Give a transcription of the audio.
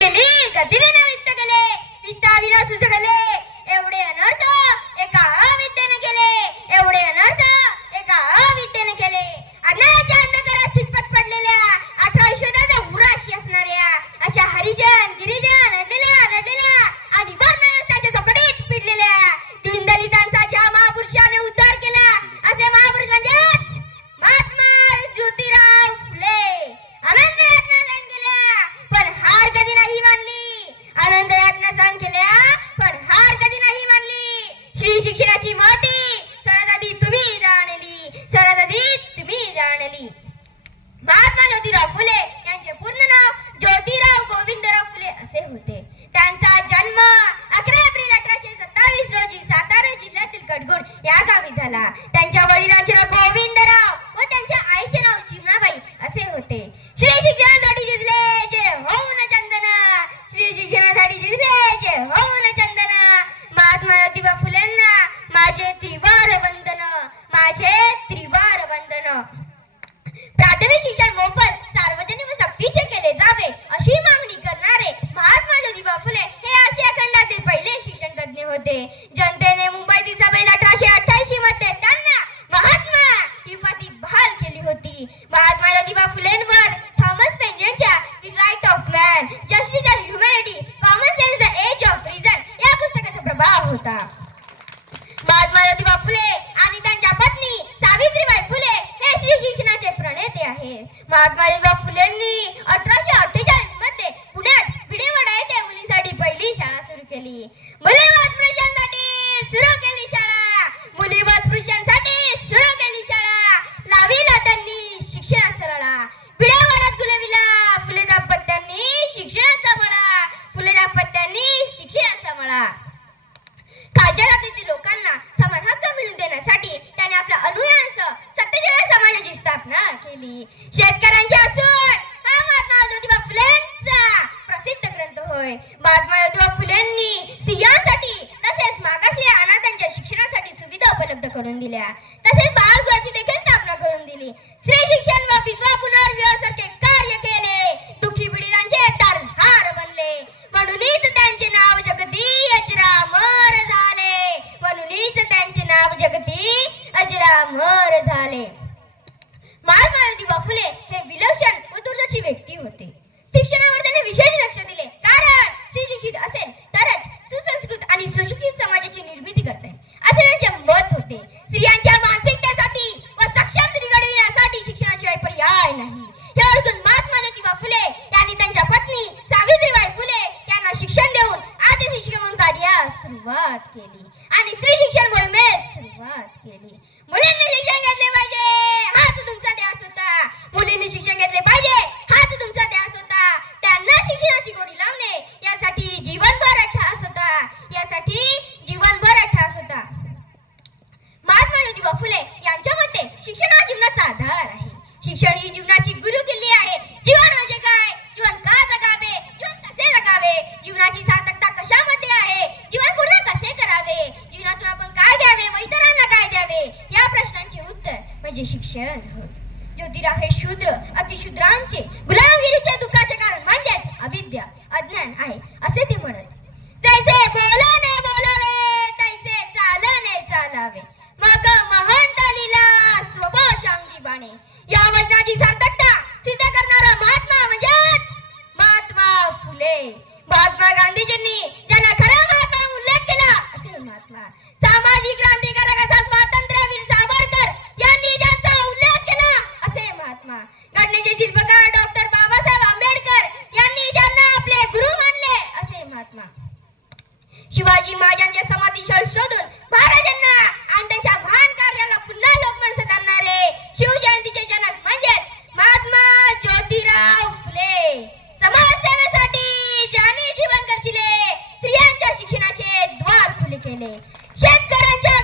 गतिविना वित्त केले, वित्ताविना सुजगले, एवढे अनर्थ एका अविद्येने केले, एवढे अनर्थ एका अविद्येने केले. अन्यायाच्या अंधकारात चितपट पडलेल्या 18 विश्वाच्या उराशी असणाऱ्या अशा हरिजन गिरिजन नडलेल्या आणि वर्णव्यवस्थेच्या चपडीत पिडलेल्या दीनदलितांचा ज्या महापुरुषाने उद्धार केला असे महापुरुष म्हणजे महात्मा ज्योतिराव फुले. आनंद यातना सहन केल्या पण हार कधी नाही मानली, आनंद यातना सहन केल्या पण हार कधी नाही मानली. श्री शिक्षणाची महती सर्वात आधी तुम्ही जाणली, सर्वात आधी तुम्ही जाणली. महात्मा ज्योतिराव फुले यांचे पूर्ण नाव ज्योतिराव गोविंदराव फुले असे होते. त्यांचा जन्म 11 एप्रिल 1827 रोजी सातारा जिल्ह्यातील कडगुण या गावी झाला. त्यांच्या वडिलांचे नाव गोविंदराव व त्यांच्या आईचे नाव चिमणाबाई असे होते. श्री शिक्षणासाठी झिजले जे होऊन चंदन, श्री शिक्षणासाठी झिजले जे होऊन चंदन. महात्मा ज्योतिबा फुलेंना माझे त्रिवार वंदन, माझे त्रिवार वंदन. प्राथमिक शिक्षण मोफत सार्वजनिक व सक्तीचे केले जावे अशी मागणी करणारे महात्मा ज्योतिबा फुले हे आशिया खंडातील पहिले शिक्षण तज्ञ होते. जनतेने मुंबईतील सभेत 1888 मध्ये त्यांना महात्मा ही उपाधी बहाल केली होती. महात्मा ज्योतिबा फुलेंवर थॉमस पेन यांच्या the right of man, justice and humanity, common sense, the age of reason या पुस्तकाचा प्रभाव होता. महात्मा ज्योतिबा फुले आणि त्यांच्या पत्नी सावित्रीबाई फुले हे श्री शिक्षणाचे प्रणेते आहेत. महात्मा ज्योतिबा फुलेंनी 1848 मध्ये पुण्यात भिडेवाडा येथे मुलींसाठी पहिली शाळा सुरू केली. मुलीवाद पुरुषांसाठी सुरू केली शाळा, मुलीवाद पुरुषांसाठी सुरू केली शाळा. लाविला त्यांनी शिक्षणाचा रळा, भिडेवाड्यात फुलविला फुले दाम्पत्यांनी शिक्षणाचा मळा, फुले दाम्पत्यांनी शिक्षणाचा मळा. खालच्या जातीतील लोकांना समान हक्क मिळवून देण्यासाठी त्याने आपल्या अनुयायांसह सत्यशोधक समाजाची स्थापना केली. शेतकऱ्यांचे असूड हा महात्मा ज्योतिबा फुलेंचा प्रसिद्ध ग्रंथ होय. महात्मा ज्योतिबा फुलेंनी स्त्रियांसाठी तसेच मागासलेल्या अनाथांच्या शिक्षणासाठी सुविधा उपलब्ध करून दिल्या, तसेच बालगृहाची देखील स्थापना करून दिली. स्त्री शिक्षण व विधवा पुनर्विवाहासारखे कार्य केले. दुःखी पीडितांचे तारहार बनले, म्हणूनच त्यांचे नाव जगती अजरामर झाले, म्हणूनच त्यांचे नाव जगती अजरामर झाले. महात्मा ज्योतिबा फुले हे विलक्षण व दूरदर्शी व्यक्ती होते. शिक्षणावर त्यांनी विशेष लक्ष दिले, कारण सुशिक्षित असेल तरच सुसंस्कृत आणि सुशिक्षित समाजाची निर्मिती करता येईल असे त्यांचे मत होते. स्त्रियांच्या मानसिकतेसाठी व सक्षम स्त्री घडविण्यासाठी शिक्षणाशिवाय पर्याय नाही हे ओळखून महात्मा ज्योतिबा फुले यांनी त्यांच्या पत्नी सावित्रीबाई फुले यांना शिक्षण देऊन आद्य शिक्षक म्हणून कार्यास सुरुवात केली आणि स्त्री शिक्षण मोहिमेस सुरुवात केली. मुलींनी शिक्षण घेतले पाहिजे हाच तुमचा ध्यास होता, मुलींनी शिक्षण घेतले पाहिजे हाच तुमचा ध्यास होता. त्यांना शिक्षणाची गोडी लावणे यासाठी जीवनभर ठास होता, यासाठी जीवनभर ठास होता. महात्मा ज्योतिबा फुले यांच्या मते शिक्षण हा जीवनाचा आधार आहे. शिक्षण ही जीवनाची गुरुकिल्ली आहे. जीवन म्हणजे काय, जीवन का जगावे, जीवन कसे जगावे, जीवनाची सार्थकता कशामध्ये आहे, जीवन पूर्ण कसे करावे, जीवनातून आपण काय द्यावे व इतरांना काय द्यावे या प्रश्नांचे उत्तर म्हणजे शिक्षण होय. ज्योतिराव हे शूद्र अतिशूद्रांचे गुलामगिरीच्या दुःखाचे कारण म्हणजेच अविद्या अज्ञान आहे असे ते म्हणत. तैसे बोलणे बोलावे, तैसे चालणे चालावे, मग महंत लीला स्वभावचांगी बाणे. या वचनाची सार्थकता सिद्ध करणारा महात्मा म्हणजेच महात्मा फुले. महात्मा गांधीजींनी ज्यांना खरा महात्मा उल्लेख केला असे महात्मा. सामाजिक क्रांतिकारक असा स्वातंत्र्यवीर सावरकर यांनी ज्यांचा उल्लेख केला असे महात्मा. घटनेचे शिल्पकार डॉक्टर बाबासाहेब आंबेडकर यांनी ज्यांना आपले गुरु मानले असे महात्मा. शिवाजी महाराजांच्या समाधीस्थळ शोधून महाराजांना आणि त्यांच्या महान कार्याला पुन्हा लोकमान्य करणारे शिवजयंतीचे जनक म्हणजेच महात्मा ज्योतिराव फुले. समाजसेवेसाठी ज्यांनी जीवन खर्चिले, स्त्रियांच्या शिक्षणाचे द्वार खुले केले, शेतकऱ्यांच्या